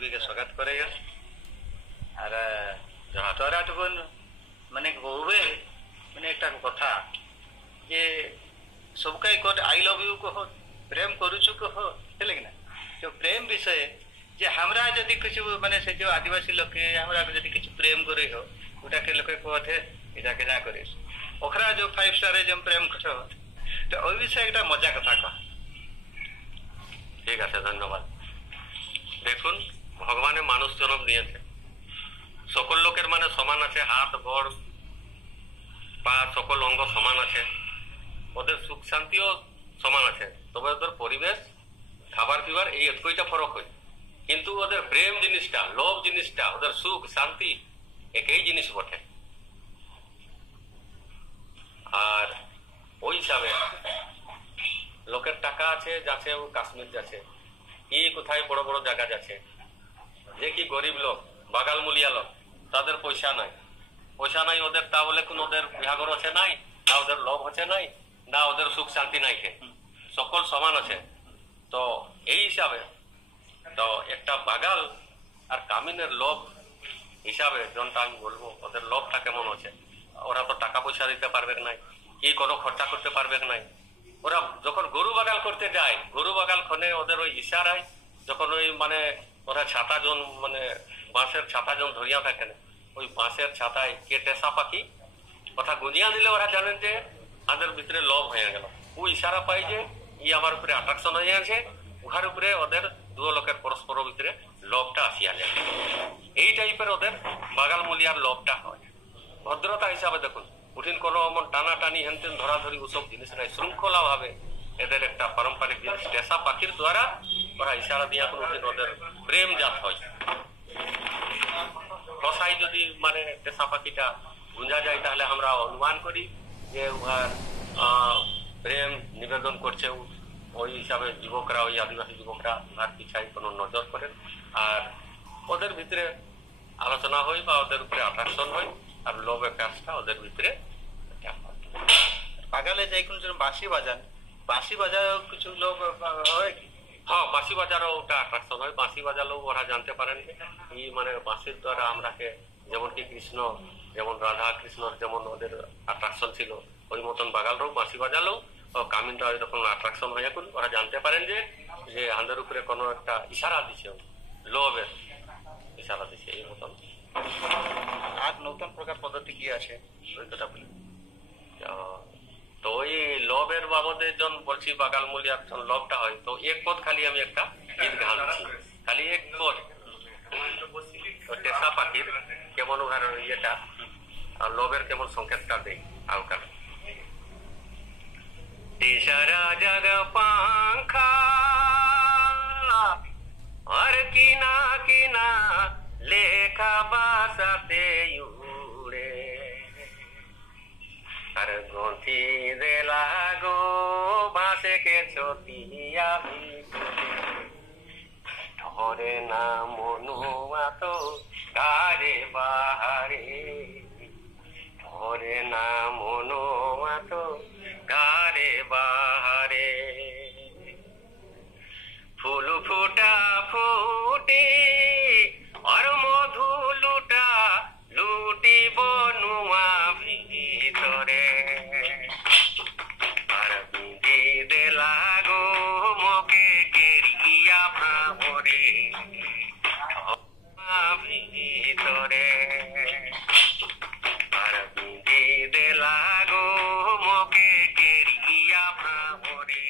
TV के स्वागत करेगा আর তোরা টুকুন মানে কবে মানে একটা কথা যে सबका एक आई लव यू कह प्रेम करुचु कह है कि ना जो प्रेम विषय जे हमरा जदि कुछ माने से जो आदिवासी लोग हमरा जदि कुछ प्रेम करे हो उटा के लोग कहते इटा के ना करे ओखरा जो 5 स्टार है जम प्रेम कछ तो ओइ विषय একটা মজা কথা কহ ঠিক আছে ধন্যবাদ দেখুন ভগবানে মানুষ জন্ম দিয়েছে সকল লোকের মানে সমান আছে হাত গোড় পা সকল অঙ্গ সমান আছে ওদের সুখ শান্তিও সমান আছে তবে ওদের পরিবেশ খাবার পিবার এই একইটা ফরক হয় কিন্তু ওদের প্রেম জিনিসটা লোভ জিনিসটা ওদের সুখ শান্তি একই জিনিস বটে আর ওই হিসাবে লোকের টাকা আছে যাচ্ছে ও কাশ্মীর যাচ্ছে কি কোথায় বড় বড় জায়গা যাচ্ছে যে কি গরিব লোক বাগালমুলিয়া লোক তাদের পয়সা নাই ওদের তা বলে কোন ওদের বিহাগর আছে নাই না ওদের লোভ আছে নাই না ওদের সুখ শান্তি নাই সকল সমান আছে তো এই হিসাবে তো একটা বাগাল আর কামিনের লোভ হিসাবে যেটা আমি বলবো ওদের লোভটা কেমন আছে ওরা তো টাকা পয়সা দিতে পারবে নাই কি কোনো খরচা করতে পারবে নাই ওরা যখন গরু বাগাল করতে যায় গরু বাগাল খনে ওদের ওই ইশারায় যখন ওই মানে ওরা ছাতা জন মানে বাঁশের ছাতা জন ধরিয়া থাকেন ওই বাঁশের ছাতায় কে টেসা পাখি কথা গুঁজিয়া দিলে ওরা জানেন যে আমাদের ভিতরে লোভ হয়ে গেল ও ইশারা পাই যে ই আমার উপরে আট্রাকশন হয়ে আছে উহার উপরে ওদের দু লোকের পরস্পর ভিতরে লোভটা আসিয়া যায় এই টাইপের ওদের বাগাল মুলিয়ার লোভটা হয় ভদ্রতা হিসাবে দেখুন কঠিন কোনো এমন টানাটানি হেনতেন ধরাধরি ওসব জিনিস নাই শৃঙ্খলা ভাবে এদের একটা পারম্পরিক জিনিস টেসা পাখির দ্বারা ওরা ইশারা দিয়া কোনো ওদের প্রেম জাত হয় ভাষায় যদি মানে টেসা পাখিটা গুঁজা যায় তাহলে আমরা অনুমান করি যে উহার প্রেম নিবেদন করছে ওই হিসাবে যুবকরা ওই আদিবাসী যুবকরা উহার পিছায় কোনো নজর করেন আর ওদের ভিতরে আলোচনা হয় বা ওদের উপরে আকর্ষণ হয় আর লোভের কাজটা ওদের ভিতরে বাগালে যাই কোন বাঁশি বাজাও কিছু লোক হয় কি হ্যাঁ বাঁশি বাজারও ওটা আকর্ষণ হয় বাঁশি বাজালেও ওরা জানতে পারেন এই মানে বাঁশির দ্বারা আমরাকে যেমন কি কৃষ্ণ যেমন রাধা কৃষ্ণর যেমন ওদের আকর্ষণ ছিল ওই মতন বাগালরাও বাঁশি বাজালেও কামিনটা এরকম আকর্ষণ হয়ে এখন ওরা জানতে পারেন যে আমাদের উপরে কোনো একটা ইশারা দিছে লোভের ইশারা দিছে এই মতন আর নতুন প্রকার পদ্ধতি কি আছে ওই কথা বলি তো ওই লোভের বাবদে যখন বলছি বাগাল মূলিয়ার লোভটা হয় তো এক পদ খালি আমি একটা গীত গাচ্ছি খালি এক পদ টেসা পাখির কেমন ওখানে ইয়েটা আর লোভের কেমন সংকেতটা দেয় আউকার তেসারা জাগা পাখা আর কিনা কিনা লেখা বাসাতে উড়ে আর গন্থি দে লাগো বাসে কে ছতিয়া ধরে না মনুয়া তো গারে বাহারে ধরে না মনুয়া তো গারে বাহারে ফুল ফুটা ফুটে আর মধু লুটা লুটি বনুয়া ভিতরে আর বিধি দে লাগো মোকে কেরিয়া ভাবরে ভিতরে আর বিধি দে লাগো মোকে কেরিয়া ভাবরে